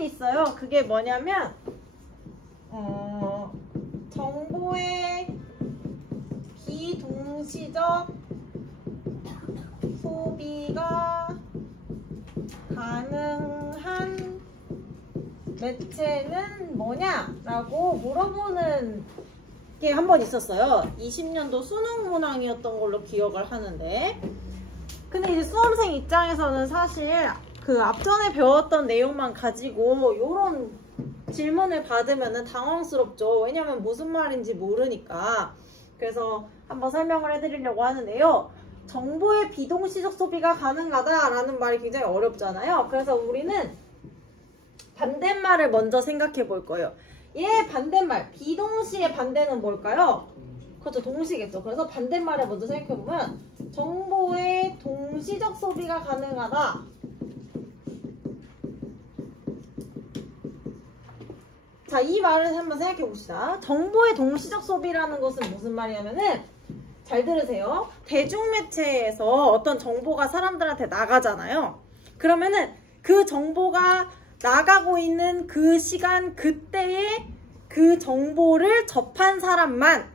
표현이 있어요. 그게 뭐냐면 정보의 비동시적 소비가 가능한 매체는 뭐냐라고 물어보는 게 한 번 있었어요. 20년도 수능 문항이었던 걸로 기억을 하는데, 근데 이제 수험생 입장에서는 사실 그 앞전에 배웠던 내용만 가지고 요런 질문을 받으면 당황스럽죠. 왜냐면 무슨 말인지 모르니까. 그래서 한번 설명을 해드리려고 하는데요. 정보의 비동시적 소비가 가능하다라는 말이 굉장히 어렵잖아요. 그래서 우리는 반대말을 먼저 생각해 볼 거예요. 얘 반대말, 비동시의 반대는 뭘까요? 그렇죠, 동시겠죠. 그래서 반대말을 먼저 생각해 보면 정보의 동시적 소비가 가능하다. 자, 이 말을 한번 생각해 봅시다. 정보의 동시적 소비라는 것은 무슨 말이냐면은, 잘 들으세요. 대중매체에서 어떤 정보가 사람들한테 나가잖아요. 그러면은 그 정보가 나가고 있는 그 시간, 그때에 그 정보를 접한 사람만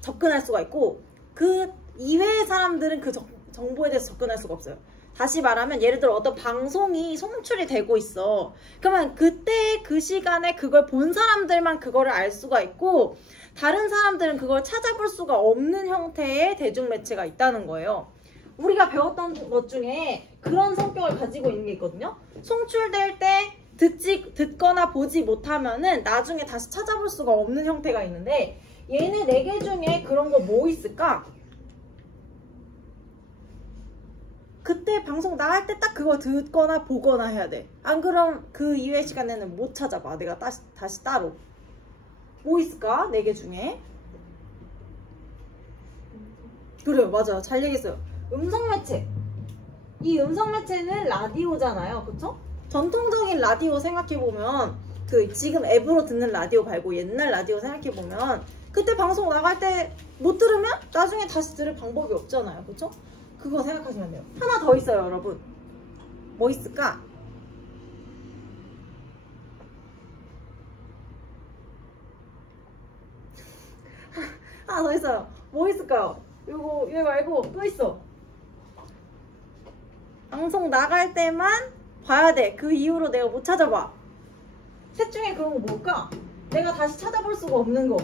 접근할 수가 있고, 그 이외의 사람들은 그 정보에 대해서 접근할 수가 없어요. 다시 말하면 예를 들어 어떤 방송이 송출이 되고 있어. 그러면 그때 그 시간에 그걸 본 사람들만 그거를 알 수가 있고, 다른 사람들은 그걸 찾아볼 수가 없는 형태의 대중매체가 있다는 거예요. 우리가 배웠던 것 중에 그런 성격을 가지고 있는 게 있거든요. 송출될 때 듣거나 보지 못하면은 나중에 다시 찾아볼 수가 없는 형태가 있는데, 얘네 4개 중에 그런 거 뭐 있을까? 그때 방송 나갈 때 딱 그거 듣거나 보거나 해야 돼. 안 그럼 그 이외의 시간에는 못 찾아봐. 내가 다시 따로. 뭐 있을까? 4개 중에. 그래요, 맞아요. 잘 얘기했어요. 음성매체. 이 음성매체는 라디오잖아요. 그쵸? 전통적인 라디오 생각해보면, 그 지금 앱으로 듣는 라디오 말고 옛날 라디오 생각해보면, 그때 방송 나갈 때 못 들으면 나중에 다시 들을 방법이 없잖아요. 그쵸? 그거 생각하시면 돼요. 하나 더 있어요, 여러분. 뭐 있을까? 하나 더 있어요. 뭐 있을까요? 이거 말고 또 있어. 방송 나갈 때만 봐야 돼. 그 이후로 내가 못 찾아봐. 셋 중에 그런 거 뭘까? 내가 다시 찾아볼 수가 없는 거.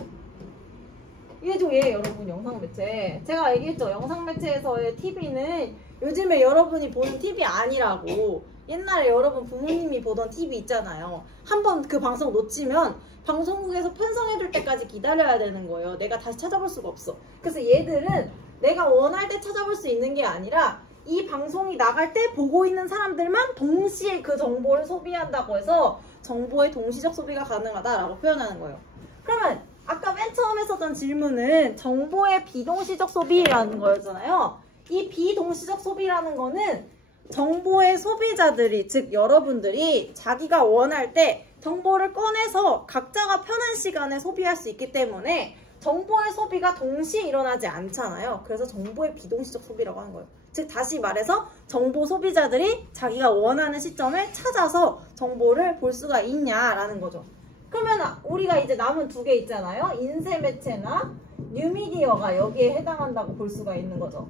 이해죠, 예, 여러분. 영상매체. 제가 얘기했죠. 영상매체에서의 TV는 요즘에 여러분이 보는 TV 아니라고. 옛날에 여러분 부모님이 보던 TV 있잖아요. 한번 그 방송 놓치면 방송국에서 편성해줄 때까지 기다려야 되는 거예요. 내가 다시 찾아볼 수가 없어. 그래서 얘들은 내가 원할 때 찾아볼 수 있는 게 아니라 이 방송이 나갈 때 보고 있는 사람들만 동시에 그 정보를 소비한다고 해서 정보의 동시적 소비가 가능하다라고 표현하는 거예요. 그러면 아까 맨 처음 했었던 질문은 정보의 비동시적 소비라는 거였잖아요. 이 비동시적 소비라는 거는 정보의 소비자들이, 즉 여러분들이 자기가 원할 때 정보를 꺼내서 각자가 편한 시간에 소비할 수 있기 때문에 정보의 소비가 동시에 일어나지 않잖아요. 그래서 정보의 비동시적 소비라고 하는 거예요. 즉 다시 말해서 정보 소비자들이 자기가 원하는 시점에 찾아서 정보를 볼 수가 있냐라는 거죠. 그러면 우리가 이제 남은 2개 있잖아요. 인쇄매체나 뉴미디어가 여기에 해당한다고 볼 수가 있는 거죠.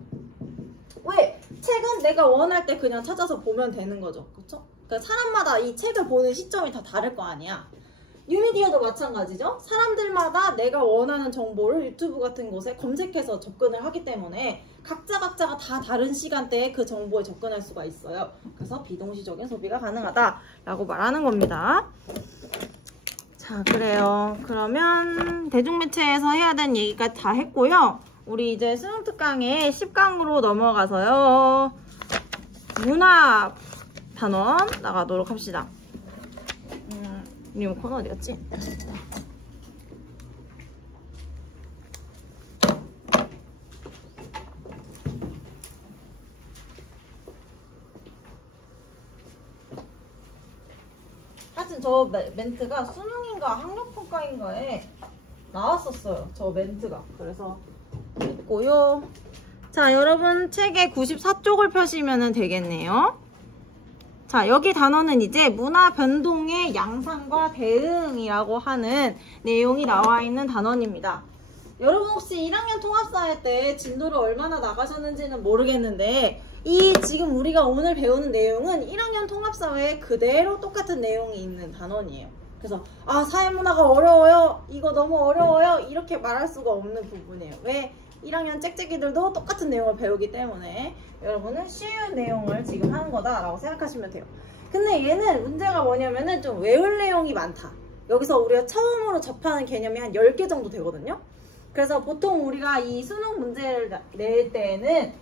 왜? 책은 내가 원할 때 그냥 찾아서 보면 되는 거죠. 그쵸? 그러니까 사람마다 이 책을 보는 시점이 다 다를 거 아니야. 뉴미디어도 마찬가지죠. 사람들마다 내가 원하는 정보를 유튜브 같은 곳에 검색해서 접근을 하기 때문에 각자가 다 다른 시간대에 그 정보에 접근할 수가 있어요. 그래서 비동시적인 소비가 가능하다라고 말하는 겁니다. 자, 그래요. 그러면 대중매체에서 해야 되는 얘기까지 다 했고요. 우리 이제 수능 특강의 10강으로 넘어가서요. 문화 단원 나가도록 합시다. 리모컨 어디 갔지? 하여튼 저 멘트가 수능인가 학력평가인가에 나왔었어요. 저 멘트가. 그래서 있고요. 자, 여러분 책의 94쪽을 펴시면 되겠네요. 자, 여기 단어는 이제 문화 변동의 양상과 대응이라고 하는 내용이 나와 있는 단원입니다. 여러분 혹시 1학년 통합사회 때 진도를 얼마나 나가셨는지는 모르겠는데 이 지금 우리가 오늘 배우는 내용은 1학년 통합사회에 그대로 똑같은 내용이 있는 단원이에요. 그래서 아, 사회문화가 어려워요, 이거 너무 어려워요, 이렇게 말할 수가 없는 부분이에요. 왜? 1학년 짹짹이들도 똑같은 내용을 배우기 때문에 여러분은 쉬운 내용을 지금 하는 거다라고 생각하시면 돼요. 근데 얘는 문제가 뭐냐면은 좀 외울 내용이 많다. 여기서 우리가 처음으로 접하는 개념이 한 10개 정도 되거든요. 그래서 보통 우리가 이 수능 문제를 낼 때에는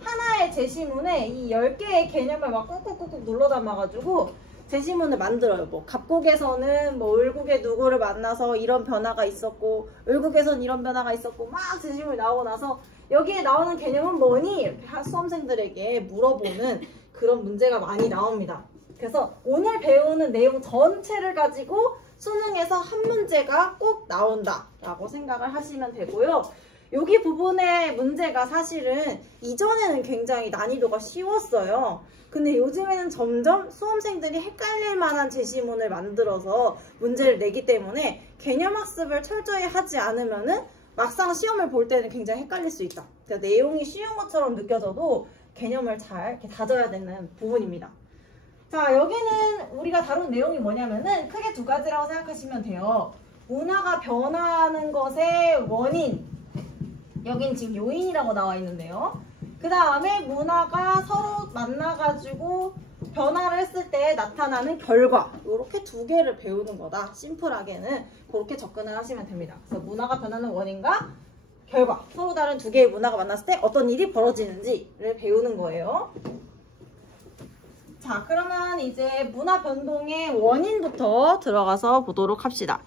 하나의 제시문에 이 10개의 개념을 막 꾹꾹꾹꾹 눌러 담아가지고 제시문을 만들어요. 뭐 갑곡에서는 뭐 을국에 누구를 만나서 이런 변화가 있었고 을국에서는 이런 변화가 있었고 막 제시문이 나오고 나서 여기에 나오는 개념은 뭐니? 이렇게 수험생들에게 물어보는 그런 문제가 많이 나옵니다. 그래서 오늘 배우는 내용 전체를 가지고 수능에서 한 문제가 꼭 나온다 라고 생각을 하시면 되고요. 여기 부분의 문제가 사실은 이전에는 굉장히 난이도가 쉬웠어요. 근데 요즘에는 점점 수험생들이 헷갈릴 만한 제시문을 만들어서 문제를 내기 때문에 개념학습을 철저히 하지 않으면은 막상 시험을 볼 때는 굉장히 헷갈릴 수 있다. 그러니까 내용이 쉬운 것처럼 느껴져도 개념을 잘 이렇게 다져야 되는 부분입니다. 자, 여기는 우리가 다룬 내용이 뭐냐면은 크게 두 가지라고 생각하시면 돼요. 문화가 변화하는 것의 원인, 여긴 지금 요인이라고 나와 있는데요. 그 다음에 문화가 서로 만나가지고 변화를 했을 때 나타나는 결과, 이렇게 두 개를 배우는 거다. 심플하게는 그렇게 접근을 하시면 됩니다. 그래서 문화가 변하는 원인과 결과, 서로 다른 두 개의 문화가 만났을 때 어떤 일이 벌어지는지를 배우는 거예요. 자, 그러면 이제 문화 변동의 원인부터 들어가서 보도록 합시다.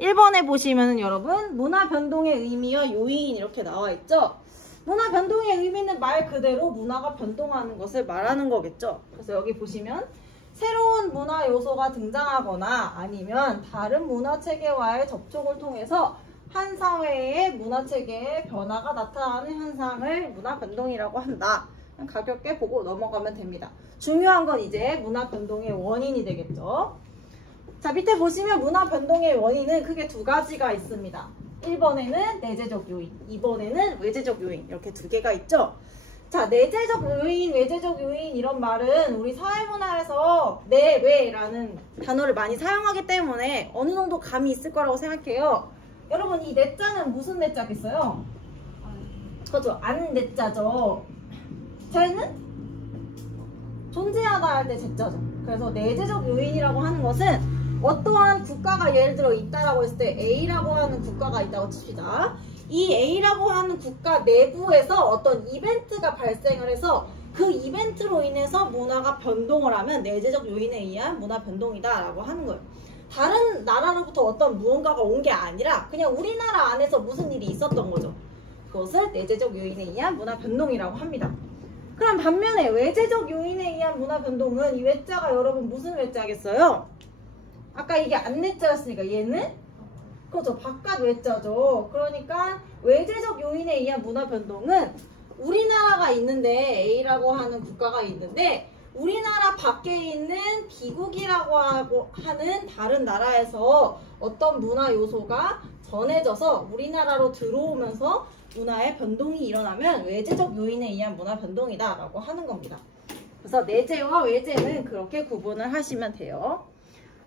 1번에 보시면은 여러분 문화 변동의 의미와 요인 이렇게 나와 있죠. 문화 변동의 의미는 말 그대로 문화가 변동하는 것을 말하는 거겠죠. 그래서 여기 보시면 새로운 문화 요소가 등장하거나 아니면 다른 문화 체계와의 접촉을 통해서 한 사회의 문화 체계의 변화가 나타나는 현상을 문화 변동이라고 한다. 가볍게 보고 넘어가면 됩니다. 중요한 건 이제 문화 변동의 원인이 되겠죠. 자, 밑에 보시면 문화 변동의 원인은 크게 두 가지가 있습니다. 1번에는 내재적 요인, 2번에는 외재적 요인, 이렇게 두 개가 있죠. 자, 내재적 요인, 외재적 요인 이런 말은 우리 사회문화에서 내외라는 단어를 많이 사용하기 때문에 어느 정도 감이 있을 거라고 생각해요. 여러분, 이 내자는 무슨 내자겠어요? 그죠? 안 내자죠. 쟤는 존재하다 할 때 제자죠. 그래서 내재적 요인이라고 하는 것은 어떠한 국가가 예를 들어 있다라고 했을 때 A라고 하는 국가가 있다고 칩시다. 이 A라고 하는 국가 내부에서 어떤 이벤트가 발생을 해서 그 이벤트로 인해서 문화가 변동을 하면 내재적 요인에 의한 문화 변동이다 라고 하는 거예요. 다른 나라로부터 어떤 무언가가 온 게 아니라 그냥 우리나라 안에서 무슨 일이 있었던 거죠. 그것을 내재적 요인에 의한 문화 변동이라고 합니다. 그럼 반면에 외재적 요인에 의한 문화 변동은 이 외자가 여러분 무슨 외자겠어요? 아까 이게 안 내자였으니까 얘는? 그렇죠. 바깥 외자죠. 그러니까 외재적 요인에 의한 문화 변동은 우리나라가 있는데 A라고 하는 국가가 있는데 우리나라 밖에 있는 B국이라고 하는 다른 나라에서 어떤 문화 요소가 전해져서 우리나라로 들어오면서 문화의 변동이 일어나면 외재적 요인에 의한 문화 변동이다 라고 하는 겁니다. 그래서 내재와 외재는 그렇게 구분을 하시면 돼요.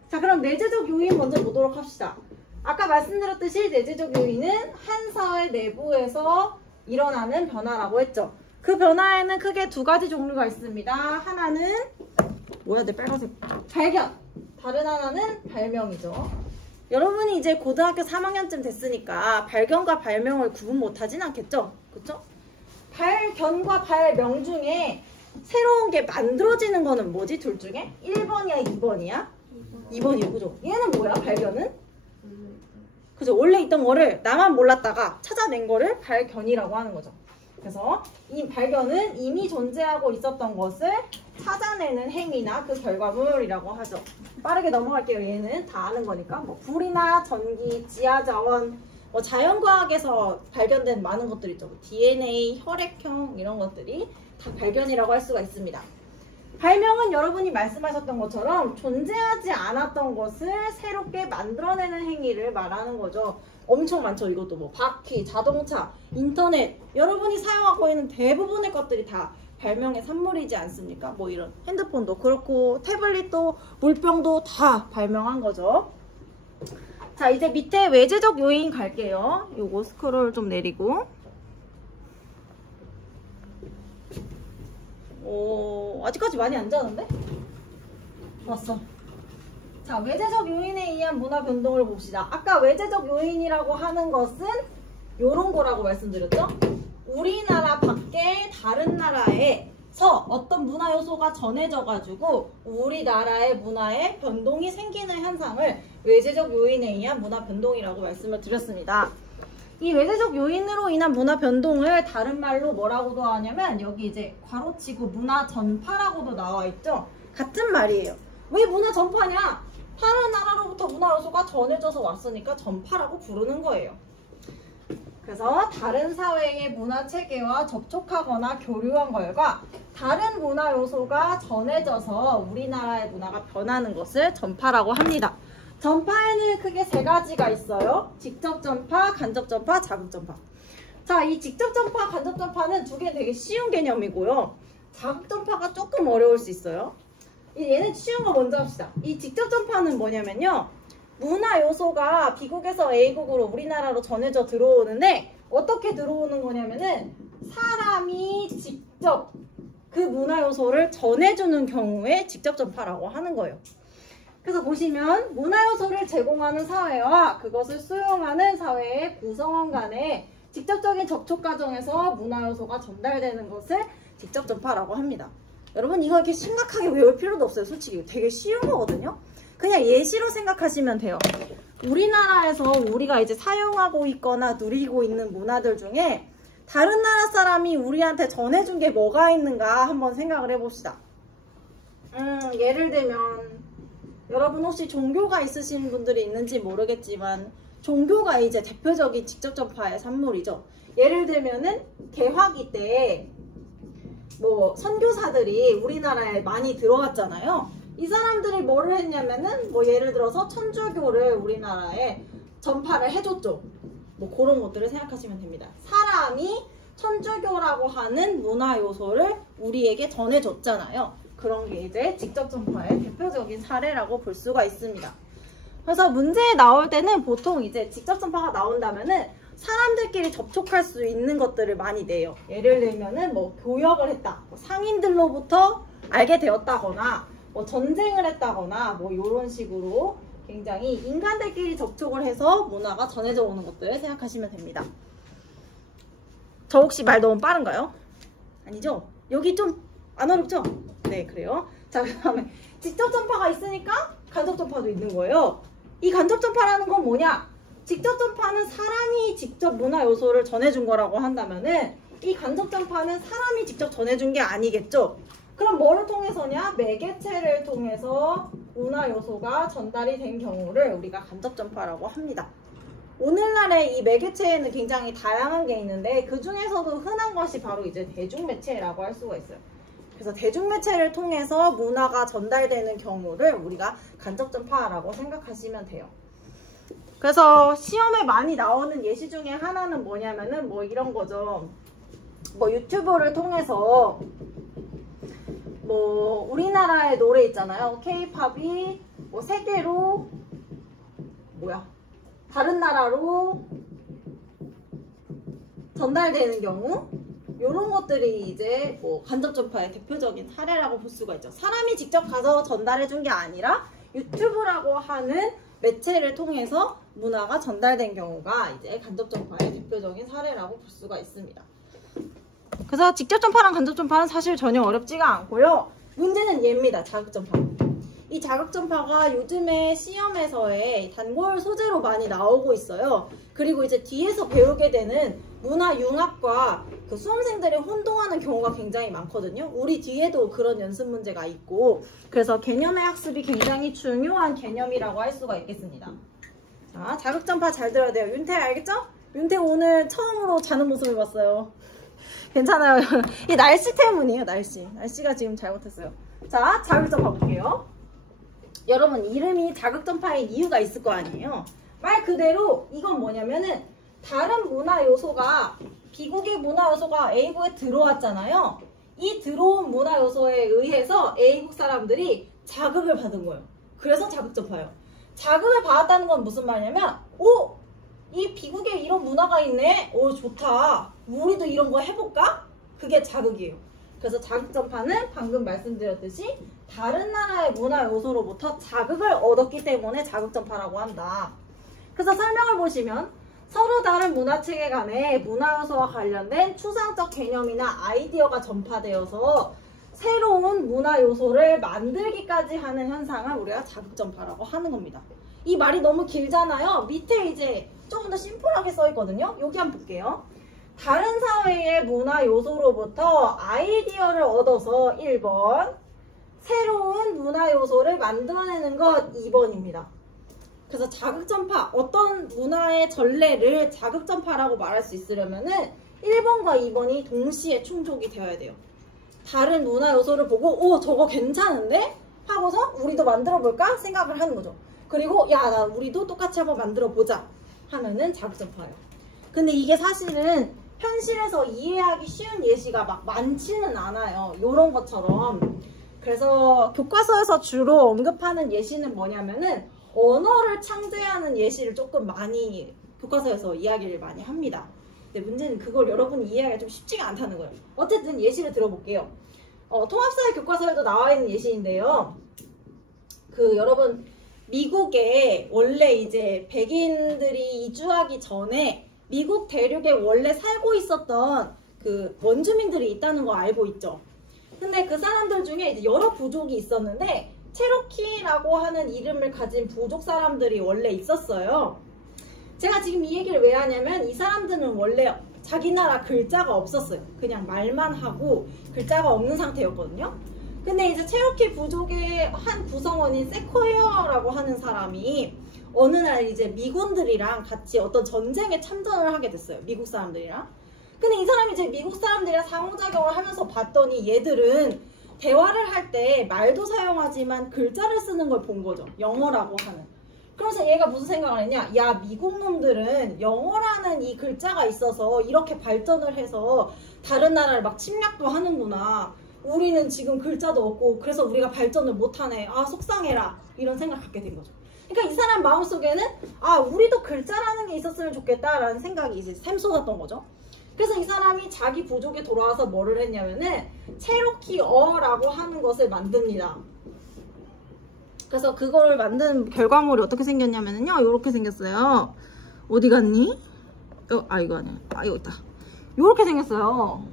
자, 그럼 내재적 요인 먼저 보도록 합시다. 아까 말씀드렸듯이 내재적 요인은 한 사회 내부에서 일어나는 변화라고 했죠. 그 변화에는 크게 두 가지 종류가 있습니다. 하나는 뭐야, 내 빨간색 발견, 다른 하나는 발명이죠. 여러분이 이제 고등학교 3학년쯤 됐으니까 발견과 발명을 구분 못하진 않겠죠? 그쵸? 발견과 발명 중에 새로운 게 만들어지는 거는 뭐지? 둘 중에? 1번이야 2번이야? 2번이요. 그죠? 얘는 뭐야? 발견은? 그죠? 원래 있던 거를 나만 몰랐다가 찾아낸 거를 발견이라고 하는 거죠. 그래서 이 발견은 이미 존재하고 있었던 것을 찾아내는 행위나 그 결과물이라고 하죠. 빠르게 넘어갈게요. 얘는 다 아는 거니까. 뭐 불이나 전기, 지하자원, 뭐 자연과학에서 발견된 많은 것들 있죠. DNA, 혈액형 이런 것들이 다 발견이라고 할 수가 있습니다. 발명은 여러분이 말씀하셨던 것처럼 존재하지 않았던 것을 새롭게 만들어내는 행위를 말하는 거죠. 엄청 많죠. 이것도 뭐 바퀴, 자동차, 인터넷, 여러분이 사용하고 있는 대부분의 것들이 다 발명의 산물이지 않습니까? 뭐 이런 핸드폰도 그렇고 태블릿도 물병도 다 발명한 거죠. 자, 이제 밑에 외재적 요인 갈게요. 요거 스크롤 좀 내리고. 오, 아직까지 많이 안 자는데? 좋았어. 자, 외재적 요인에 의한 문화 변동을 봅시다. 아까 외재적 요인이라고 하는 것은 요런 거라고 말씀드렸죠? 우리나라 밖에 다른 나라에서 어떤 문화 요소가 전해져가지고 우리나라의 문화에 변동이 생기는 현상을 외재적 요인에 의한 문화 변동이라고 말씀을 드렸습니다. 이 외재적 요인으로 인한 문화 변동을 다른 말로 뭐라고도 하냐면 여기 이제 괄호치고 문화 전파라고도 나와 있죠. 같은 말이에요. 왜 문화 전파냐? 다른 나라로부터 문화 요소가 전해져서 왔으니까 전파라고 부르는 거예요. 그래서 다른 사회의 문화 체계와 접촉하거나 교류한 결과 다른 문화 요소가 전해져서 우리나라의 문화가 변하는 것을 전파라고 합니다. 전파에는 크게 세 가지가 있어요. 직접 전파, 간접 전파, 자극 전파. 자, 이 직접 전파, 간접 전파는 두 개 되게 쉬운 개념이고요. 자극 전파가 조금 어려울 수 있어요. 얘는 쉬운 거 먼저 합시다. 이 직접 전파는 뭐냐면요. 문화 요소가 비국에서 A국으로 우리나라로 전해져 들어오는데 어떻게 들어오는 거냐면은 사람이 직접 그 문화 요소를 전해주는 경우에 직접 전파라고 하는 거예요. 그래서 보시면 문화 요소를 제공하는 사회와 그것을 수용하는 사회의 구성원 간의 직접적인 접촉 과정에서 문화 요소가 전달되는 것을 직접 전파라고 합니다. 여러분 이거 이렇게 심각하게 외울 필요도 없어요. 솔직히 되게 쉬운 거거든요. 그냥 예시로 생각하시면 돼요. 우리나라에서 우리가 이제 사용하고 있거나 누리고 있는 문화들 중에 다른 나라 사람이 우리한테 전해준 게 뭐가 있는가 한번 생각을 해봅시다. 예를 들면 여러분 혹시 종교가 있으신 분들이 있는지 모르겠지만 종교가 이제 대표적인 직접 전파의 산물이죠. 예를 들면은 개화기 때 뭐 선교사들이 우리나라에 많이 들어왔잖아요. 이 사람들이 뭐를 했냐면은 뭐 예를 들어서 천주교를 우리나라에 전파를 해줬죠. 뭐 그런 것들을 생각하시면 됩니다. 사람이 천주교라고 하는 문화 요소를 우리에게 전해줬잖아요. 그런 게 이제 직접 전파의 대표적인 사례라고 볼 수가 있습니다. 그래서 문제에 나올 때는 보통 이제 직접 전파가 나온다면은 사람들끼리 접촉할 수 있는 것들을 많이 내요. 예를 들면은 뭐 교역을 했다, 뭐 상인들로부터 알게 되었다거나 뭐 전쟁을 했다거나 뭐 이런 식으로 굉장히 인간들끼리 접촉을 해서 문화가 전해져 오는 것들 생각하시면 됩니다. 저 혹시 말 너무 빠른가요? 아니죠? 여기 좀 안 어렵죠? 네, 그래요. 자, 그 다음에 직접 전파가 있으니까 간접 전파도 있는 거예요. 이 간접 전파라는 건 뭐냐? 직접 전파는 사람이 직접 문화 요소를 전해준 거라고 한다면은 이 간접 전파는 사람이 직접 전해준 게 아니겠죠? 그럼 뭐를 통해서냐? 매개체를 통해서 문화 요소가 전달이 된 경우를 우리가 간접 전파라고 합니다. 오늘날의 이 매개체에는 굉장히 다양한 게 있는데 그 중에서도 흔한 것이 바로 이제 대중매체라고 할 수가 있어요. 그래서 대중매체를 통해서 문화가 전달되는 경우를 우리가 간접 전파라고 생각하시면 돼요. 그래서 시험에 많이 나오는 예시 중에 하나는 뭐냐면은 뭐 이런 거죠. 뭐 유튜브를 통해서 뭐 우리나라의 노래 있잖아요. K-팝이 뭐 세계로 다른 나라로 전달되는 경우 이런 것들이 이제 뭐 간접 전파의 대표적인 사례라고 볼 수가 있죠. 사람이 직접 가서 전달해 준 게 아니라 유튜브라고 하는 매체를 통해서 문화가 전달된 경우가 이제 간접 전파의 대표적인 사례라고 볼 수가 있습니다. 그래서 직접 전파랑 간접 전파는 사실 전혀 어렵지가 않고요. 문제는 얘입니다. 자극 전파. 이 자극 전파가 요즘에 시험에서의 단골 소재로 많이 나오고 있어요. 그리고 이제 뒤에서 배우게 되는 문화 융합과 그 수험생들이 혼동하는 경우가 굉장히 많거든요. 우리 뒤에도 그런 연습 문제가 있고 그래서 개념의 학습이 굉장히 중요한 개념이라고 할 수가 있겠습니다. 자, 자극 전파 잘 들어야 돼요. 윤태 알겠죠? 윤태 오늘 처음으로 자는 모습을 봤어요. 괜찮아요. 이 날씨 때문이에요. 날씨가 지금 잘못했어요. 자, 자극점파 볼게요. 여러분 이름이 자극점파인 이유가 있을 거 아니에요. 말 그대로 이건 뭐냐면은 다른 문화 요소가 비국의 문화 요소가 A국에 들어왔잖아요. 이 들어온 문화 요소에 의해서 A국 사람들이 자극을 받은 거예요. 그래서 자극점파예요. 자극을 받았다는 건 무슨 말이냐면 오! 이 비국에 이런 문화가 있네? 오 좋다. 우리도 이런 거 해볼까? 그게 자극이에요. 그래서 자극점파는 방금 말씀드렸듯이 다른 나라의 문화 요소로부터 자극을 얻었기 때문에 자극점파라고 한다. 그래서 설명을 보시면 서로 다른 문화체계 간의 문화 요소와 관련된 추상적 개념이나 아이디어가 전파되어서 새로운 문화 요소를 만들기까지 하는 현상을 우리가 자극점파라고 하는 겁니다. 이 말이 너무 길잖아요. 밑에 이제 조금 더 심플하게 써 있거든요. 여기 한번 볼게요. 다른 사회의 문화 요소로부터 아이디어를 얻어서 1번, 새로운 문화 요소를 만들어내는 것 2번입니다. 그래서 자극점파, 어떤 문화의 전례를 자극점파라고 말할 수 있으려면은 1번과 2번이 동시에 충족이 되어야 돼요. 다른 문화 요소를 보고 오 저거 괜찮은데? 하고서 우리도 만들어 볼까? 생각을 하는 거죠. 그리고 야 우리도 똑같이 한번 만들어 보자 하면은 자극점파예요. 근데 이게 사실은 현실에서 이해하기 쉬운 예시가 막 많지는 않아요. 요런 것처럼. 그래서 교과서에서 주로 언급하는 예시는 뭐냐면은 언어를 창제하는 예시를 조금 많이 교과서에서 이야기를 많이 합니다. 근데 문제는 그걸 여러분이 이해하기가 좀 쉽지가 않다는 거예요. 어쨌든 예시를 들어볼게요. 통합사회 교과서에도 나와 있는 예시인데요. 여러분 미국에 원래 이제 백인들이 이주하기 전에 미국 대륙에 원래 살고 있었던 그 원주민들이 있다는 거 알고 있죠. 근데 그 사람들 중에 이제 여러 부족이 있었는데 체로키라고 하는 이름을 가진 부족 사람들이 원래 있었어요. 제가 지금 이 얘기를 왜 하냐면 이 사람들은 원래 자기 나라 글자가 없었어요. 그냥 말만 하고 글자가 없는 상태였거든요. 근데 이제 체로키 부족의 한 구성원인 세코이어라고 하는 사람이 어느 날 이제 미군들이랑 같이 어떤 전쟁에 참전을 하게 됐어요. 미국 사람들이랑. 근데 이 사람이 이제 미국 사람들이랑 상호작용을 하면서 봤더니 얘들은 대화를 할 때 말도 사용하지만 글자를 쓰는 걸 본 거죠. 영어라고 하는. 그래서 얘가 무슨 생각을 했냐? 야, 미국 놈들은 영어라는 이 글자가 있어서 이렇게 발전을 해서 다른 나라를 막 침략도 하는구나. 우리는 지금 글자도 없고 그래서 우리가 발전을 못하네. 아, 속상해라. 이런 생각을 갖게 된 거죠. 그러니까 이 사람 마음속에는 아, 우리도 글자라는 게 있었으면 좋겠다라는 생각이 이제 샘솟았던 거죠. 그래서 이 사람이 자기 부족에 돌아와서 뭐를 했냐면은 체로키어라고 하는 것을 만듭니다. 그래서 그걸 만든 결과물이 어떻게 생겼냐면요. 이렇게 생겼어요. 어디 갔니? 이거 아니야. 이거 있다. 이렇게 생겼어요.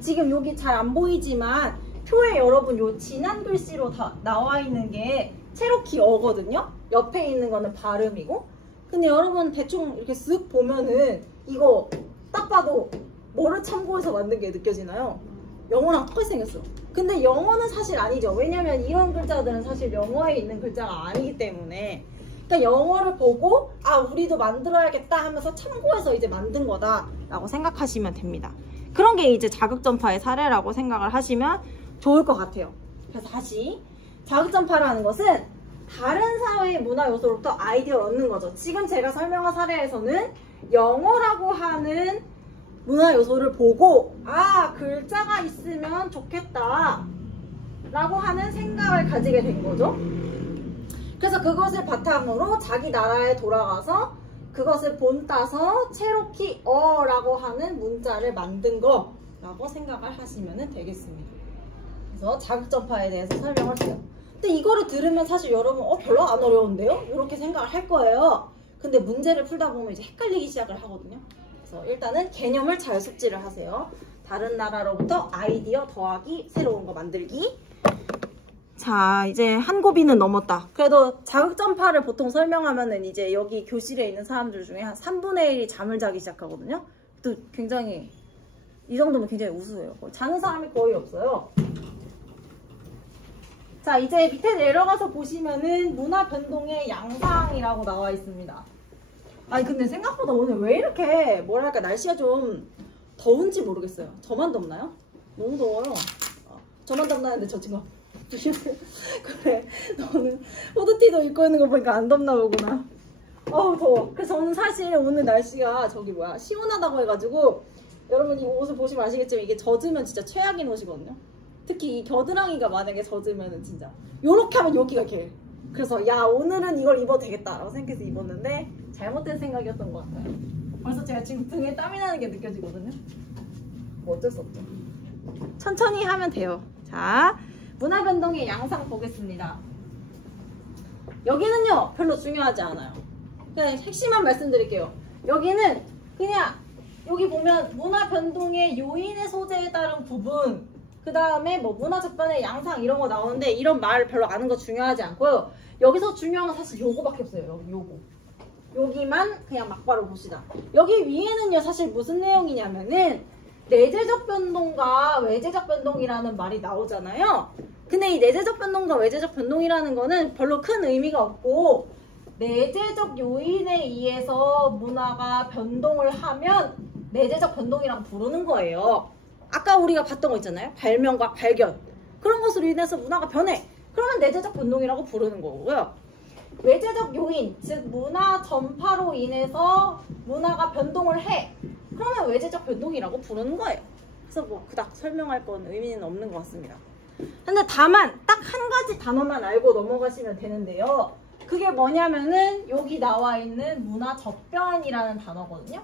지금 여기 잘 안 보이지만 표에 여러분 요 진한 글씨로 다 나와 있는 게 체로키어거든요. 옆에 있는 거는 발음이고. 근데 여러분 대충 이렇게 쓱 보면은 이거 딱 봐도 뭐를 참고해서 만든 게 느껴지나요? 영어랑 똑같이 생겼어. 근데 영어는 사실 아니죠. 왜냐면 이런 글자들은 사실 영어에 있는 글자가 아니기 때문에. 그러니까 영어를 보고 아 우리도 만들어야겠다 하면서 참고해서 이제 만든 거다 라고 생각하시면 됩니다. 그런 게 이제 자극점파의 사례라고 생각을 하시면 좋을 것 같아요. 그래서 다시 자극점파라는 것은 다른 사회의 문화 요소로부터 아이디어를 얻는 거죠. 지금 제가 설명한 사례에서는 영어라고 하는 문화 요소를 보고 아 글자가 있으면 좋겠다 라고 하는 생각을 가지게 된 거죠. 그래서 그것을 바탕으로 자기 나라에 돌아가서 그것을 본따서 체로키어라고 하는 문자를 만든 거라고 생각을 하시면 되겠습니다. 그래서 자극점파에 대해서 설명을 했어요. 근데 이거를 들으면 사실 여러분 별로 안 어려운데요? 이렇게 생각을 할 거예요. 근데 문제를 풀다 보면 이제 헷갈리기 시작을 하거든요. 그래서 일단은 개념을 잘 숙지를 하세요. 다른 나라로부터 아이디어 더하기 새로운 거 만들기. 자, 이제 한 고비는 넘었다. 그래도 자극점파를 보통 설명하면은 이제 여기 교실에 있는 사람들 중에 한 3분의 1이 잠을 자기 시작하거든요. 또 굉장히 이 정도면 굉장히 우수해요. 자는 사람이 거의 없어요. 자, 이제 밑에 내려가서 보시면은 문화 변동의 양상이라고 나와 있습니다. 아니 근데 생각보다 오늘 왜 이렇게 뭐랄까 날씨가 좀 더운지 모르겠어요. 저만 덥나요? 너무 더워요. 저만 덥나는데 저 친구 그래, 너는 후드티도 입고 있는 거 보니까 안 덥나 보구나. 어우 더워. 그래서 저는 사실 오늘 날씨가 저기 뭐야 시원하다고 해가지고 여러분 이 옷을 보시면 아시겠지만 이게 젖으면 진짜 최악인 옷이거든요. 특히 이 겨드랑이가 만약에 젖으면은 진짜 요렇게 하면 여기가 이렇게. 그래서 야 오늘은 이걸 입어도 되겠다 라고 생각해서 입었는데 잘못된 생각이었던 것 같아요. 벌써 제가 지금 등에 땀이 나는 게 느껴지거든요. 뭐 어쩔 수 없죠. 천천히 하면 돼요. 자, 문화 변동의 양상 보겠습니다. 여기는요 별로 중요하지 않아요. 그냥 핵심만 말씀드릴게요. 여기는 그냥 여기 보면 문화 변동의 요인의 소재에 따른 부분, 그 다음에 뭐 문화 접변의 양상 이런 거 나오는데 이런 말 별로 아는 거 중요하지 않고요. 여기서 중요한 건 사실 요거밖에 없어요. 요거. 여기만 그냥 막바로 봅시다. 여기 위에는요 사실 무슨 내용이냐면은 내재적 변동과 외재적 변동이라는 말이 나오잖아요. 근데 이 내재적 변동과 외재적 변동이라는 거는 별로 큰 의미가 없고 내재적 요인에 의해서 문화가 변동을 하면 내재적 변동이라고 부르는 거예요. 아까 우리가 봤던 거 있잖아요. 발명과 발견. 그런 것으로 인해서 문화가 변해. 그러면 내재적 변동이라고 부르는 거고요. 외재적 요인, 즉 문화 전파로 인해서 문화가 변동을 해. 그러면 외재적 변동이라고 부르는 거예요. 그래서 뭐 그닥 설명할 건 의미는 없는 것 같습니다. 근데 다만 딱 한 가지 단어만 알고 넘어가시면 되는데요. 그게 뭐냐면은 여기 나와 있는 문화 접변이라는 단어거든요.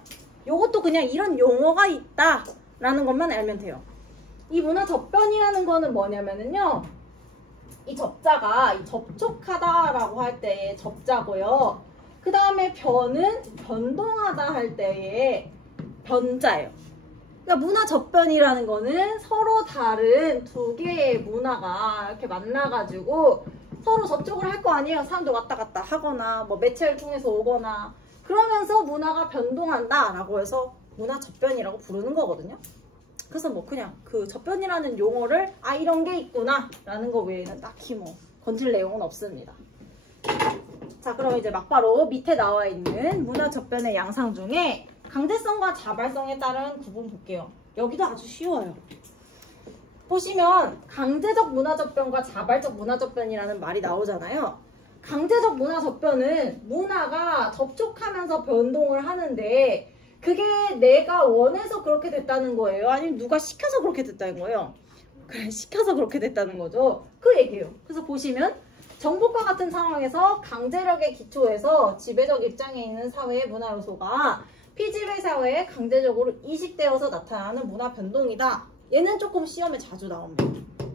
요것도 그냥 이런 용어가 있다 라는 것만 알면 돼요. 이 문화 접변이라는 거는 뭐냐면은요. 이 접자가 이 접촉하다 라고 할 때의 접자고요. 그 다음에 변은 변동하다 할 때의 변자예요. 그러니까 문화 접변이라는 거는 서로 다른 두 개의 문화가 이렇게 만나가지고 서로 접촉을 할 거 아니에요. 사람들 왔다 갔다 하거나 뭐 매체를 통해서 오거나 그러면서 문화가 변동한다 라고 해서 문화 접변이라고 부르는 거거든요. 그래서 뭐 그냥 그 접변이라는 용어를 아 이런 게 있구나 라는 거 외에는 딱히 뭐 건질 내용은 없습니다. 자 그럼 이제 막바로 밑에 나와 있는 문화 접변의 양상 중에 강제성과 자발성에 따른 구분 볼게요. 여기도 아주 쉬워요. 보시면 강제적 문화 접변과 자발적 문화 접변이라는 말이 나오잖아요. 강제적 문화 접변은 문화가 접촉하면서 변동을 하는데 그게 내가 원해서 그렇게 됐다는 거예요? 아니면 누가 시켜서 그렇게 됐다는 거예요? 그래, 시켜서 그렇게 됐다는 거죠. 그 얘기예요. 그래서 보시면 정복과 같은 상황에서 강제력에 기초해서 지배적 입장에 있는 사회의 문화 요소가 피지배 사회에 강제적으로 이식되어서 나타나는 문화 변동이다. 얘는 조금 시험에 자주 나옵니다.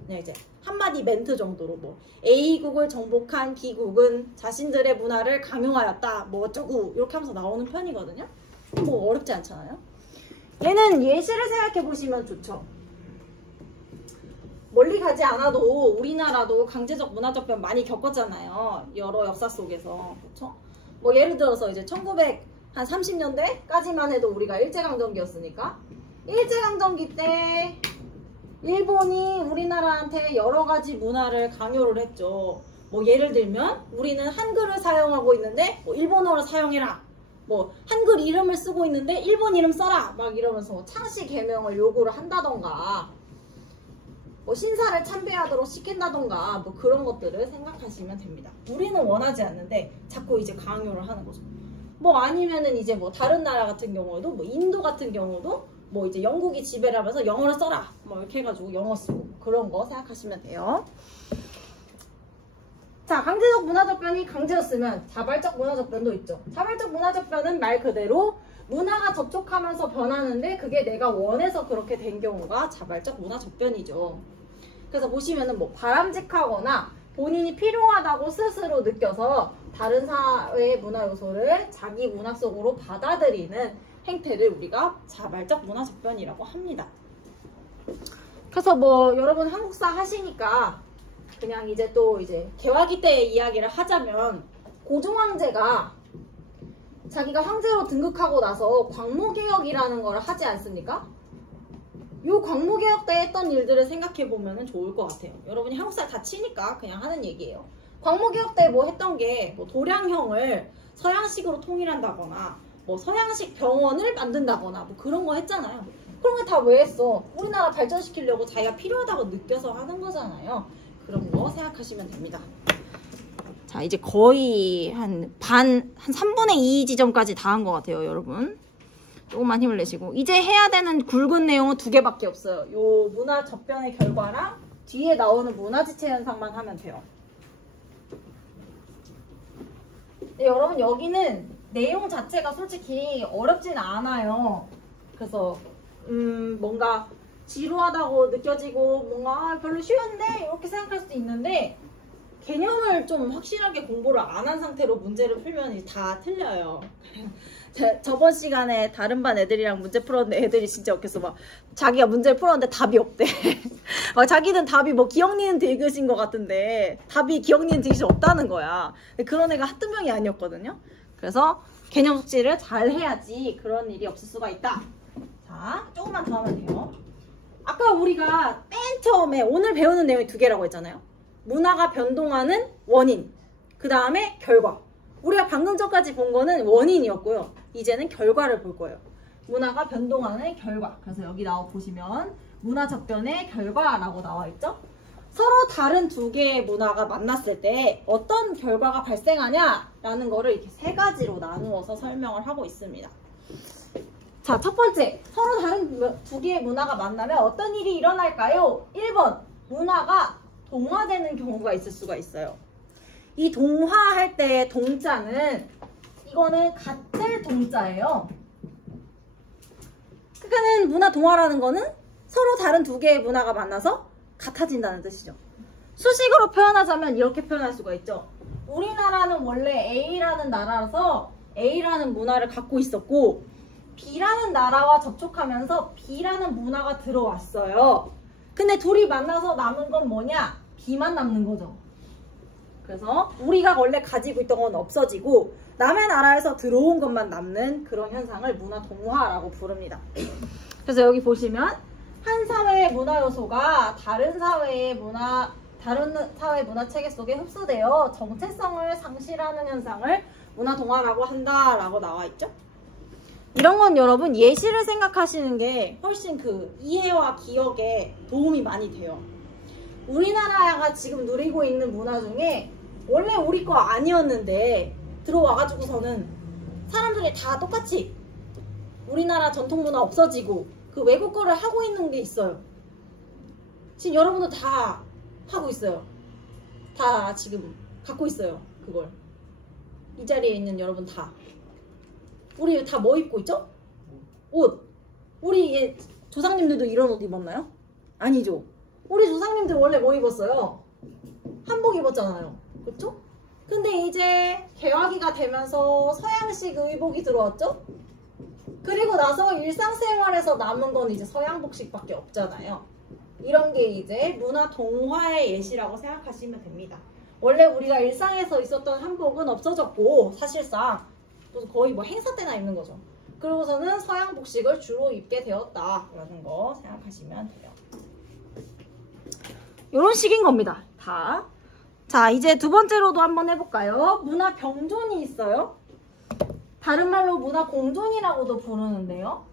네, 이제 한마디 멘트 정도로 뭐 A국을 정복한 B국은 자신들의 문화를 강요하였다. 뭐 어쩌고 이렇게 하면서 나오는 편이거든요. 뭐 어렵지 않잖아요. 얘는 예시를 생각해 보시면 좋죠. 멀리 가지 않아도 우리나라도 강제적 문화적 변 많이 겪었잖아요. 여러 역사 속에서. 그렇죠? 뭐 예를 들어서 이제 1930년대까지만 해도 우리가 일제강점기였으니까 일제강점기 때 일본이 우리나라한테 여러 가지 문화를 강요를 했죠. 뭐 예를 들면 우리는 한글을 사용하고 있는데 뭐 일본어를 사용해라. 뭐 한글 이름을 쓰고 있는데 일본 이름 써라. 막 이러면서 창씨 개명을 요구를 한다던가 뭐 신사를 참배하도록 시킨다던가 뭐 그런 것들을 생각하시면 됩니다. 우리는 원하지 않는데 자꾸 이제 강요를 하는 거죠. 뭐 아니면은 이제 뭐 다른 나라 같은 경우에도 뭐 인도 같은 경우도 뭐 이제 영국이 지배를 하면서 영어를 써라 뭐 이렇게 해가지고 영어 쓰고 그런 거 생각하시면 돼요. 자, 강제적 문화접변이 강제였으면 자발적 문화접변도 있죠. 자발적 문화접변은 말 그대로 문화가 접촉하면서 변하는데 그게 내가 원해서 그렇게 된 경우가 자발적 문화접변이죠. 그래서 보시면은 뭐 바람직하거나 본인이 필요하다고 스스로 느껴서 다른 사회의 문화 요소를 자기 문화 속으로 받아들이는 행태를 우리가 자발적 문화접변이라고 합니다. 그래서 뭐 여러분 한국사 하시니까 그냥 이제 또 이제 개화기 때의 이야기를 하자면 고종황제가 자기가 황제로 등극하고 나서 광무개혁이라는 걸 하지 않습니까? 요 광무개혁 때 했던 일들을 생각해 보면 좋을 것 같아요. 여러분이 한국사 다 치니까 그냥 하는 얘기예요. 광무개혁 때 뭐 했던 게 뭐 도량형을 서양식으로 통일한다거나 뭐 서양식 병원을 만든다거나 뭐 그런 거 했잖아요. 그런 거 다 왜 했어? 우리나라 발전시키려고 자기가 필요하다고 느껴서 하는 거잖아요. 그런 거 생각하시면 됩니다. 자, 이제 거의 한 3분의 2 지점까지 다 한 것 같아요, 여러분. 조금만 힘을 내시고. 이제 해야 되는 굵은 내용은 2개밖에 없어요. 요 문화 접변의 결과랑 뒤에 나오는 문화지체 현상만 하면 돼요. 네, 여러분 여기는 내용 자체가 솔직히 어렵진 않아요. 그래서 뭔가 지루하다고 느껴지고 뭔가 별로 쉬운데 이렇게 생각할 수도 있는데 개념을 좀 확실하게 공부를 안 한 상태로 문제를 풀면 다 틀려요. 저번 시간에 다른 반 애들이랑 문제 풀었는데 애들이 진짜 웃겼어. 막 자기가 문제를 풀었는데 답이 없대. 자기는 답이 뭐 기억 니은 디귿인 것 같은데 답이 기억 니은 디귿이 없다는 거야. 그런 애가 한두 명이 아니었거든요. 그래서 개념 숙지를 잘 해야지 그런 일이 없을 수가 있다. 자, 조금만 더 하면 돼요. 아까 우리가 맨 처음에 오늘 배우는 내용이 2개라고 했잖아요. 문화가 변동하는 원인, 그 다음에 결과. 우리가 방금 전까지 본 거는 원인이었고요. 이제는 결과를 볼 거예요. 문화가 변동하는 결과. 그래서 여기 보시면 문화 접변의 결과라고 나와 있죠. 서로 다른 2개의 문화가 만났을 때 어떤 결과가 발생하냐라는 거를 이렇게 3가지로 나누어서 설명을 하고 있습니다. 자, 첫 번째, 서로 다른 2개의 문화가 만나면 어떤 일이 일어날까요? 1번, 문화가 동화되는 경우가 있을 수가 있어요. 이 동화할 때의 동자는 이거는 같을 동자예요. 그러니까는 문화 동화라는 거는 서로 다른 2개의 문화가 만나서 같아진다는 뜻이죠. 수식으로 표현하자면 이렇게 표현할 수가 있죠. 우리나라는 원래 A라는 나라라서 A라는 문화를 갖고 있었고 B라는 나라와 접촉하면서 B라는 문화가 들어왔어요. 근데 둘이 만나서 남은 건 뭐냐? B만 남는 거죠. 그래서 우리가 원래 가지고 있던 건 없어지고 남의 나라에서 들어온 것만 남는 그런 현상을 문화 동화라고 부릅니다. 그래서 여기 보시면 한 사회의 문화 요소가 다른 사회의 문화 체계 속에 흡수되어 정체성을 상실하는 현상을 문화 동화라고 한다라고 나와 있죠. 이런 건 여러분 예시를 생각하시는 게 훨씬 그 이해와 기억에 도움이 많이 돼요. 우리나라가 지금 누리고 있는 문화 중에 원래 우리 거 아니었는데 들어와가지고서는 사람들이 다 똑같이 우리나라 전통 문화 없어지고 그 외국 거를 하고 있는 게 있어요. 지금 여러분도 다 하고 있어요. 다 지금 갖고 있어요. 그걸. 이 자리에 있는 여러분 다. 우리 다 뭐 입고 있죠? 옷. 우리 조상님들도 이런 옷 입었나요? 아니죠. 우리 조상님들 원래 뭐 입었어요? 한복 입었잖아요. 그렇죠? 근데 이제 개화기가 되면서 서양식 의복이 들어왔죠? 그리고 나서 일상생활에서 남은 건 이제 서양복식밖에 없잖아요. 이런 게 이제 문화 동화의 예시라고 생각하시면 됩니다. 원래 우리가 일상에서 있었던 한복은 없어졌고 사실상 거의 뭐 행사 때나 입는 거죠. 그러고서는 서양복식을 주로 입게 되었다라는 거 생각하시면 돼요. 이런 식인 겁니다. 다. 자, 이제 2번째로도 한번 해볼까요? 문화 병존이 있어요. 다른 말로 문화 공존이라고도 부르는데요.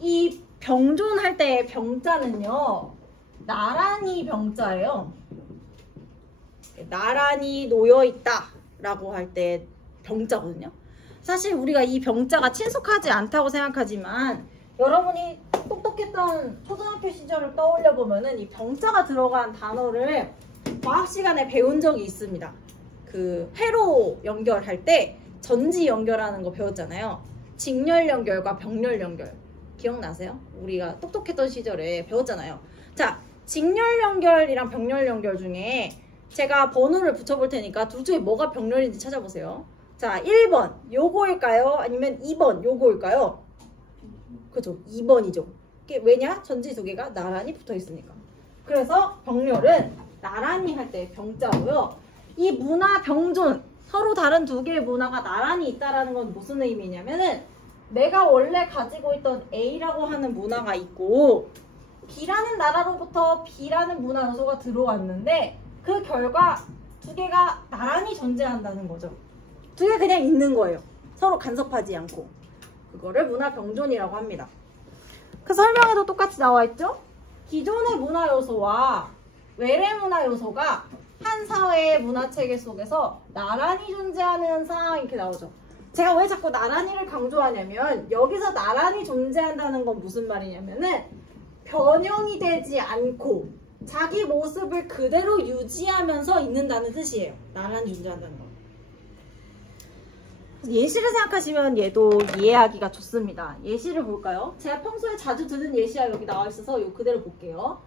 이 병존할 때의 병자는요, 나란히 병자예요. 나란히 놓여있다 라고 할 때 병자거든요. 사실 우리가 이 병자가 친숙하지 않다고 생각하지만 여러분이 똑똑했던 초등학교 시절을 떠올려 보면은 이 병자가 들어간 단어를 과학 시간에 배운 적이 있습니다. 그 회로 연결할 때 전지 연결하는 거 배웠잖아요. 직렬 연결과 병렬 연결 기억나세요? 우리가 똑똑했던 시절에 배웠잖아요. 자, 직렬 연결이랑 병렬 연결 중에 제가 번호를 붙여볼 테니까 둘 중에 뭐가 병렬인지 찾아보세요. 자, 1번 요거일까요? 아니면 2번 요거일까요? 그죠? 2번이죠. 왜냐? 전지 2개가 나란히 붙어 있으니까. 그래서 병렬은 나란히 할 때 병자고요. 이 문화 병존, 서로 다른 2개의 문화가 나란히 있다라는 건 무슨 의미냐면은 내가 원래 가지고 있던 A라고 하는 문화가 있고 B라는 나라로부터 B라는 문화 요소가 들어왔는데 그 결과 2개가 나란히 존재한다는 거죠. 2개 그냥 있는 거예요. 서로 간섭하지 않고. 그거를 문화 병존이라고 합니다. 그 설명에도 똑같이 나와 있죠? 기존의 문화 요소와 외래 문화 요소가 한 사회의 문화체계 속에서 나란히 존재하는 상황 이렇게 나오죠. 제가 왜 자꾸 나란히를 강조하냐면 여기서 나란히 존재한다는 건 무슨 말이냐면은 변형이 되지 않고 자기 모습을 그대로 유지하면서 있는다는 뜻이에요. 나란히 존재한다는 거. 예시를 생각하시면 얘도 이해하기가 좋습니다. 예시를 볼까요? 제가 평소에 자주 듣는 예시가 여기 나와 있어서 이거 그대로 볼게요.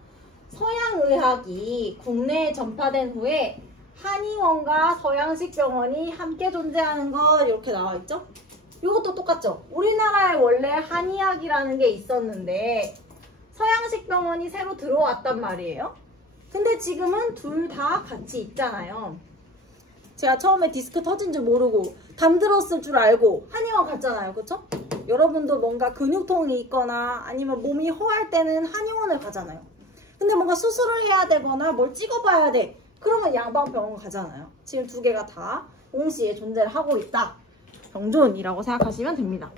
서양의학이 국내에 전파된 후에 한의원과 서양식 병원이 함께 존재하는 것 이렇게 나와 있죠? 이것도 똑같죠? 우리나라에 원래 한의학이라는 게 있었는데 서양식 병원이 새로 들어왔단 말이에요. 근데 지금은 둘 다 같이 있잖아요. 제가 처음에 디스크 터진 줄 모르고 담들었을 줄 알고 한의원 갔잖아요. 그쵸? 여러분도 뭔가 근육통이 있거나 아니면 몸이 허할 때는 한의원을 가잖아요. 근데 뭔가 수술을 해야 되거나 뭘 찍어봐야 돼. 그러면 양방병원 가잖아요. 지금 두 개가 다 동시에 존재를 하고 있다. 병존이라고 생각하시면 됩니다.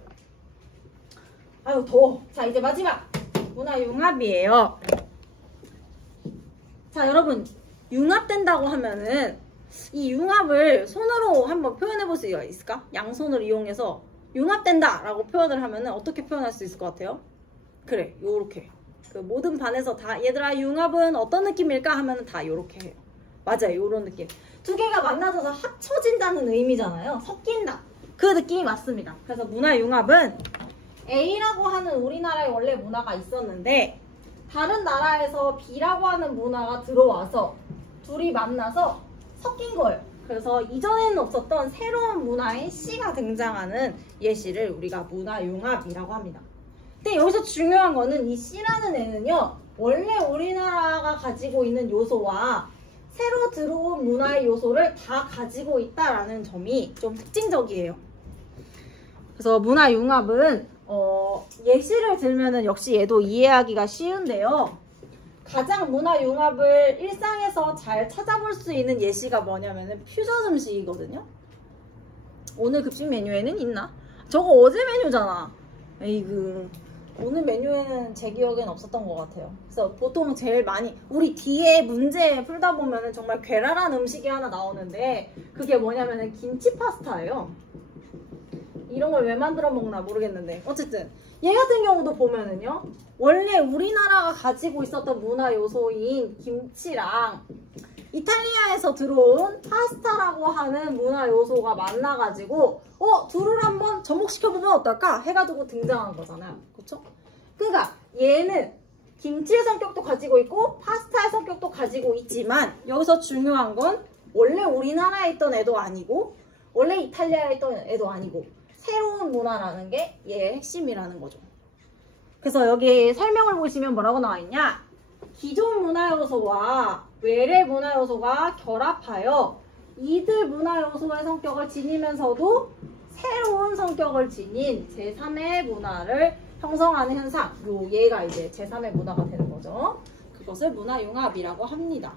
아유 더워. 자 이제 마지막 문화융합이에요. 자 여러분 융합된다고 하면은 이 융합을 손으로 한번 표현해 볼 수 있을까? 양손을 이용해서 융합된다 라고 표현을 하면은 어떻게 표현할 수 있을 것 같아요? 그래 요렇게 그 모든 반에서 다 얘들아 융합은 어떤 느낌일까 하면은 다 요렇게 해요. 맞아요 요런 느낌. 두 개가 만나서 합쳐진다는 의미잖아요. 섞인다 그 느낌이 맞습니다. 그래서 문화융합은 A라고 하는 우리나라에 원래 문화가 있었는데 다른 나라에서 B라고 하는 문화가 들어와서 둘이 만나서 섞인 거예요. 그래서 이전에는 없었던 새로운 문화인 C가 등장하는 예시를 우리가 문화융합이라고 합니다. 근데 여기서 중요한 거는 이 C라는 애는요 원래 우리나라가 가지고 있는 요소와 새로 들어온 문화의 요소를 다 가지고 있다라는 점이 좀 특징적이에요. 그래서 문화융합은 예시를 들면은 역시 얘도 이해하기가 쉬운데요. 가장 문화융합을 일상에서 잘 찾아볼 수 있는 예시가 뭐냐면은 퓨전 음식이거든요. 오늘 급식 메뉴에는 있나? 저거 어제 메뉴잖아. 에이그 오늘 메뉴에는 제 기억엔 없었던 것 같아요. 그래서 보통 제일 많이 우리 뒤에 문제 풀다 보면은 정말 괴랄한 음식이 하나 나오는데 그게 뭐냐면은 김치 파스타예요. 이런 걸 왜 만들어 먹나 모르겠는데 어쨌든 얘 같은 경우도 보면은요 원래 우리나라가 가지고 있었던 문화 요소인 김치랑 이탈리아에서 들어온 파스타라고 하는 문화 요소가 만나가지고 둘을 한번 접목시켜보면 어떨까 해가지고 등장한 거잖아요. 그쵸? 그러니까 얘는 김치의 성격도 가지고 있고 파스타의 성격도 가지고 있지만 여기서 중요한 건 원래 우리나라에 있던 애도 아니고 원래 이탈리아에 있던 애도 아니고 새로운 문화라는 게 얘의 핵심이라는 거죠. 그래서 여기 설명을 보시면 뭐라고 나와 있냐? 기존 문화 요소와 외래 문화 요소가 결합하여 이들 문화 요소의 성격을 지니면서도 새로운 성격을 지닌 제3의 문화를 형성하는 현상. 얘가 이제 제3의 문화가 되는 거죠. 그것을 문화융합이라고 합니다.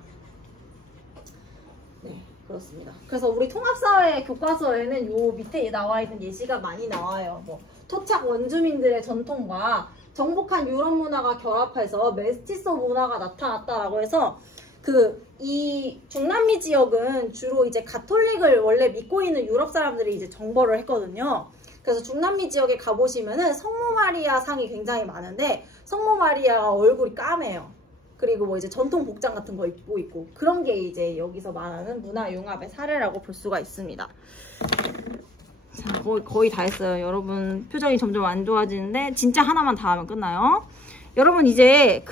네, 그렇습니다. 그래서 우리 통합사회 교과서에는 요 밑에 나와 있는 예시가 많이 나와요. 뭐 토착 원주민들의 전통과 정복한 유럽 문화가 결합해서 메스티소 문화가 나타났다라고 해서 이 중남미 지역은 주로 이제 가톨릭을 원래 믿고 있는 유럽 사람들이 이제 정벌을 했거든요. 그래서 중남미 지역에 가보시면은 성모 마리아 상이 굉장히 많은데 성모 마리아가 얼굴이 까매요. 그리고 뭐 이제 전통 복장 같은 거 입고 있고 그런 게 이제 여기서 말하는 문화융합의 사례라고 볼 수가 있습니다. 자, 거의 다 했어요. 여러분 표정이 점점 안 좋아지는데 진짜 하나만 다 하면 끝나요. 여러분 이제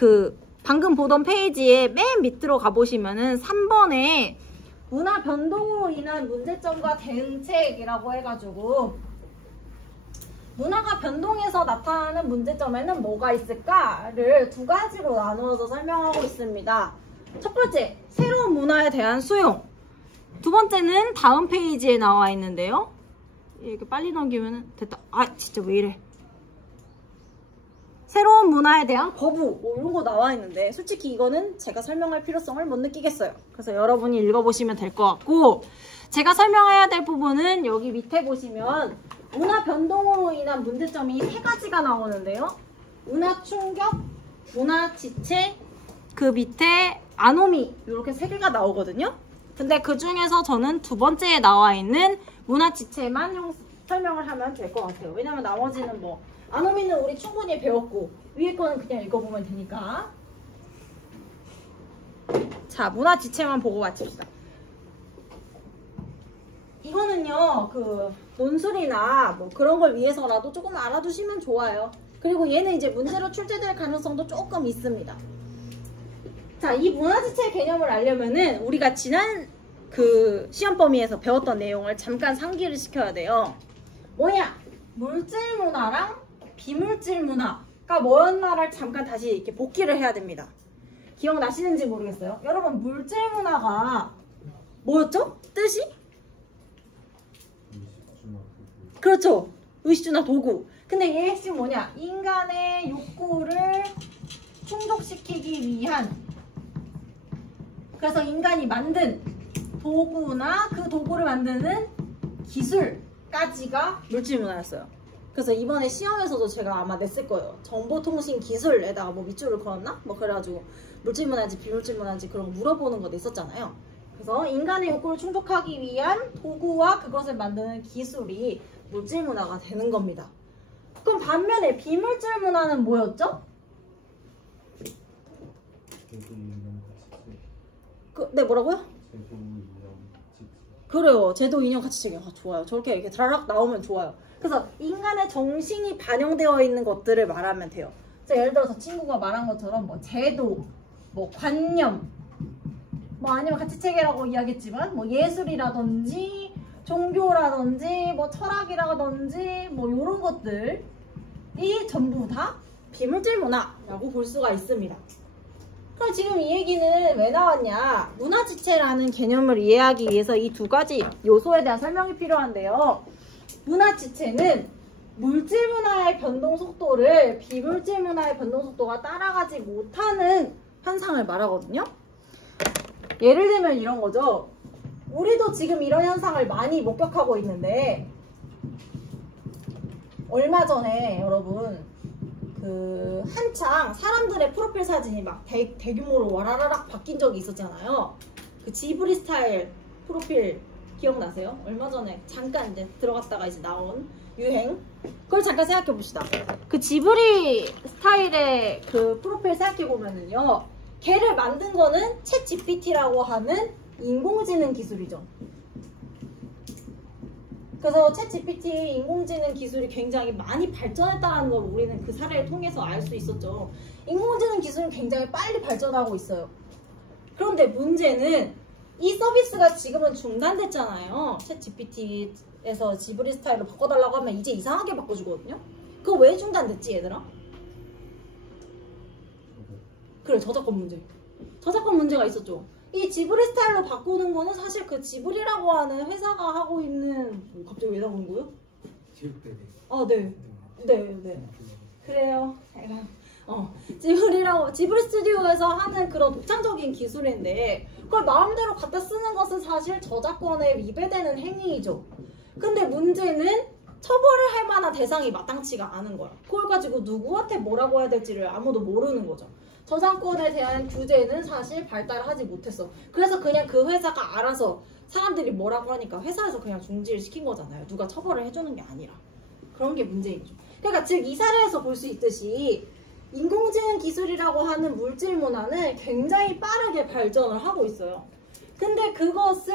방금 보던 페이지에 맨 밑으로 가보시면은 3번에 문화 변동으로 인한 문제점과 대응책이라고 해가지고 문화가 변동해서 나타나는 문제점에는 뭐가 있을까를 두 가지로 나누어서 설명하고 있습니다. 첫 번째, 새로운 문화에 대한 수용. 두 번째는 다음 페이지에 나와 있는데요. 이렇게 빨리 넘기면 됐다. 아 진짜 왜 이래. 새로운 문화에 대한 거부 뭐 이런 거 나와 있는데 솔직히 이거는 제가 설명할 필요성을 못 느끼겠어요. 그래서 여러분이 읽어보시면 될 것 같고 제가 설명해야 될 부분은 여기 밑에 보시면 문화 변동으로 인한 문제점이 3가지가 나오는데요. 문화 충격, 문화 지체, 그 밑에 아노미 이렇게 3개가 나오거든요. 근데 그 중에서 저는 두 번째에 나와 있는 문화지체만 설명을 하면 될 것 같아요. 왜냐면 나머지는 뭐 아노미는 우리 충분히 배웠고 위에 거는 그냥 읽어보면 되니까. 자, 문화지체만 보고 마칩시다. 이거는요, 그 논술이나 뭐 그런 걸 위해서라도 조금 알아두시면 좋아요. 그리고 얘는 이제 문제로 출제될 가능성도 조금 있습니다. 자, 이 문화지체 개념을 알려면은 우리가 지난 그 시험 범위에서 배웠던 내용을 잠깐 상기를 시켜야 돼요. 뭐냐? 물질 문화랑 비물질 문화가 뭐였나를 잠깐 다시 이렇게 복기를 해야 됩니다. 기억나시는지 모르겠어요. 여러분, 물질 문화가 뭐였죠? 뜻이? 그렇죠. 의식주나 도구. 근데 얘 핵심 뭐냐? 인간의 욕구를 충족시키기 위한, 그래서 인간이 만든 도구나 그 도구를 만드는 기술까지가 물질문화였어요. 그래서 이번에 시험에서도 제가 아마 냈을 거예요. 정보통신 기술에다가 뭐 밑줄을 그었나? 뭐 그래가지고 물질문화인지 비물질문화인지 그런 거 물어보는 거 냈었잖아요. 그래서 인간의 욕구를 충족하기 위한 도구와 그것을 만드는 기술이 물질문화가 되는 겁니다. 그럼 반면에 비물질문화는 뭐였죠? 네, 뭐라고요? 그래요. 제도, 인형, 가치체계. 좋아요. 저렇게 이렇게 드라락 나오면 좋아요. 그래서 인간의 정신이 반영되어 있는 것들을 말하면 돼요. 예를 들어서 친구가 말한 것처럼 뭐 제도, 뭐 관념, 뭐 아니면 가치체계라고 이야기했지만 뭐 예술이라든지 종교라든지 뭐 철학이라든지 뭐 이런 것들이 전부 다 비물질 문화라고 볼 수가 있습니다. 그럼 지금 이 얘기는 왜 나왔냐? 문화지체라는 개념을 이해하기 위해서 이 두 가지 요소에 대한 설명이 필요한데요. 문화지체는 물질 문화의 변동 속도를 비물질 문화의 변동 속도가 따라가지 못하는 현상을 말하거든요. 예를 들면 이런 거죠. 우리도 지금 이런 현상을 많이 목격하고 있는데, 얼마 전에 여러분 그 한창 사람들의 프로필 사진이 막 대규모로 와라라락 바뀐 적이 있었잖아요. 그 지브리 스타일 프로필 기억나세요? 얼마 전에 잠깐 이제 들어갔다가 이제 나온 유행. 그걸 잠깐 생각해 봅시다. 그 지브리 스타일의 그 프로필 생각해 보면은요, 걔를 만든 거는 챗 GPT라고 하는 인공지능 기술이죠. 그래서 챗 GPT 인공지능 기술이 굉장히 많이 발전했다는 걸 우리는 그 사례를 통해서 알 수 있었죠. 인공지능 기술은 굉장히 빨리 발전하고 있어요. 그런데 문제는 이 서비스가 지금은 중단됐잖아요. 챗 GPT에서 지브리 스타일로 바꿔달라고 하면 이제 이상하게 바꿔주거든요. 그거 왜 중단됐지, 얘들아? 그래, 저작권 문제. 저작권 문제가 있었죠. 이 지브리 스타일로 바꾸는 거는 사실 그 지브리라고 하는 회사가 하고 있는, 갑자기 왜 나오는 거예요? 아, 네. 네. 그래요. 지브리 스튜디오에서 하는 그런 독창적인 기술인데, 그걸 마음대로 갖다 쓰는 것은 사실 저작권에 위배되는 행위이죠. 근데 문제는 처벌을 할 만한 대상이 마땅치가 않은 거야. 그걸 가지고 누구한테 뭐라고 해야 될지를 아무도 모르는 거죠. 저작권에 대한 규제는 사실 발달하지 못했어. 그래서 그냥 그 회사가 알아서 사람들이 뭐라고 하니까 회사에서 그냥 중지를 시킨 거잖아요. 누가 처벌을 해주는 게 아니라. 그런 게 문제이죠. 그러니까 즉 이 사례에서 볼 수 있듯이 인공지능 기술이라고 하는 물질 문화는 굉장히 빠르게 발전을 하고 있어요. 근데 그것을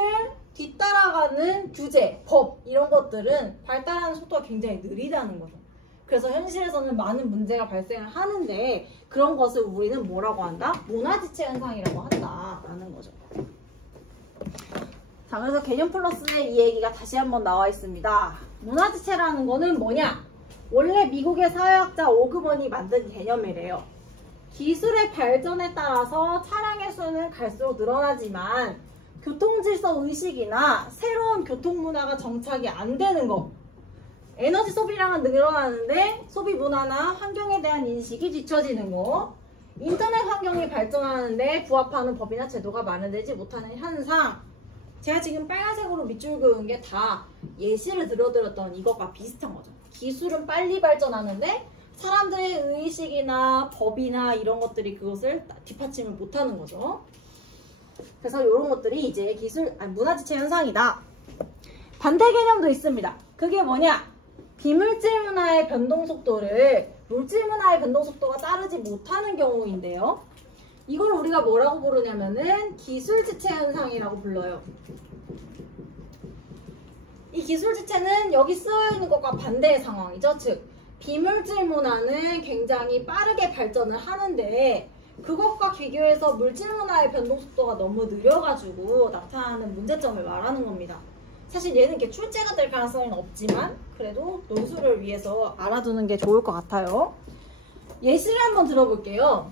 뒤따라가는 규제, 법 이런 것들은 발달하는 속도가 굉장히 느리다는 거죠. 그래서 현실에서는 많은 문제가 발생을 하는데 그런 것을 우리는 뭐라고 한다? 문화지체 현상이라고 한다라는 거죠. 자, 그래서 개념 플러스에 이 얘기가 다시 한번 나와 있습니다. 문화지체라는 거는 뭐냐? 원래 미국의 사회학자 오그먼이 만든 개념이래요. 기술의 발전에 따라서 차량의 수는 갈수록 늘어나지만 교통질서 의식이나 새로운 교통문화가 정착이 안 되는 거, 에너지 소비량은 늘어나는데 소비 문화나 환경에 대한 인식이 뒤처지는 거, 인터넷 환경이 발전하는데 부합하는 법이나 제도가 마련되지 못하는 현상. 제가 지금 빨간색으로 밑줄 그은 게 다 예시를 들어드렸던 이것과 비슷한 거죠. 기술은 빨리 발전하는데 사람들의 의식이나 법이나 이런 것들이 그것을 뒷받침을 못하는 거죠. 그래서 이런 것들이 이제 문화지체 현상이다. 반대 개념도 있습니다. 그게 뭐냐? 비물질 문화의 변동 속도를 물질 문화의 변동 속도가 따르지 못하는 경우인데요. 이걸 우리가 뭐라고 부르냐면은 기술지체 현상이라고 불러요. 이 기술지체는 여기 쓰여있는 것과 반대의 상황이죠. 즉, 비물질 문화는 굉장히 빠르게 발전을 하는데 그것과 비교해서 물질 문화의 변동 속도가 너무 느려가지고 나타나는 문제점을 말하는 겁니다. 사실 얘는 이렇게 출제가 될 가능성은 없지만 그래도 논술을 위해서 알아두는 게 좋을 것 같아요. 예시를 한번 들어볼게요.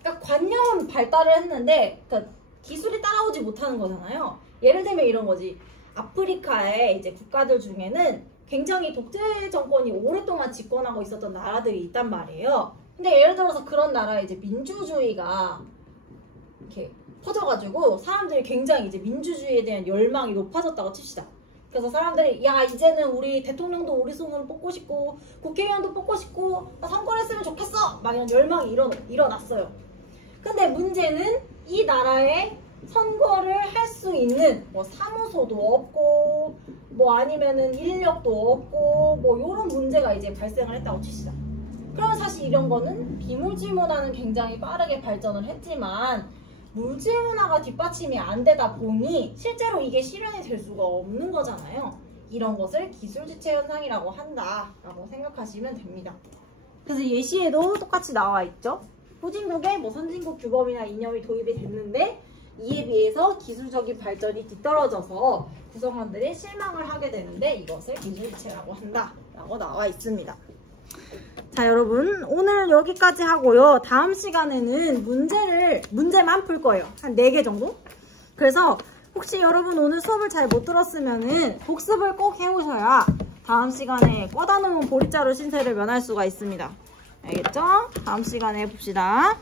그러니까 관념은 발달을 했는데 그러니까 기술이 따라오지 못하는 거잖아요. 예를 들면 이런 거지. 아프리카의 이제 국가들 중에는 굉장히 독재 정권이 오랫동안 집권하고 있었던 나라들이 있단 말이에요. 근데 예를 들어서 그런 나라에 이제 민주주의가 이렇게 퍼져가지고 사람들이 굉장히 이제 민주주의에 대한 열망이 높아졌다고 칩시다. 그래서 사람들이 야 이제는 우리 대통령도 우리 손으로 뽑고 싶고 국회의원도 뽑고 싶고 선거했으면 좋겠어 막 이런 열망이 일어났어요. 근데 문제는 이 나라에 선거를 할 수 있는 뭐 사무소도 없고 뭐 아니면은 인력도 없고 뭐 이런 문제가 이제 발생을 했다고 칩시다. 그러면 사실 이런 거는 비물질 문화는 굉장히 빠르게 발전을 했지만 물질 문화가 뒷받침이 안 되다 보니 실제로 이게 실현이 될 수가 없는 거잖아요. 이런 것을 기술지체 현상이라고 한다라고 생각하시면 됩니다. 그래서 예시에도 똑같이 나와 있죠. 후진국에 뭐 선진국 규범이나 이념이 도입이 됐는데 이에 비해서 기술적인 발전이 뒤떨어져서 구성원들이 실망을 하게 되는데 이것을 기술지체라고 한다라고 나와 있습니다. 자, 여러분 오늘 여기까지 하고요. 다음 시간에는 문제만 풀 거예요. 한 4개 정도? 그래서 혹시 여러분 오늘 수업을 잘 못 들었으면은 복습을 꼭 해오셔야 다음 시간에 꽂아놓은 보리자루 신세를 면할 수가 있습니다. 알겠죠? 다음 시간에 봅시다.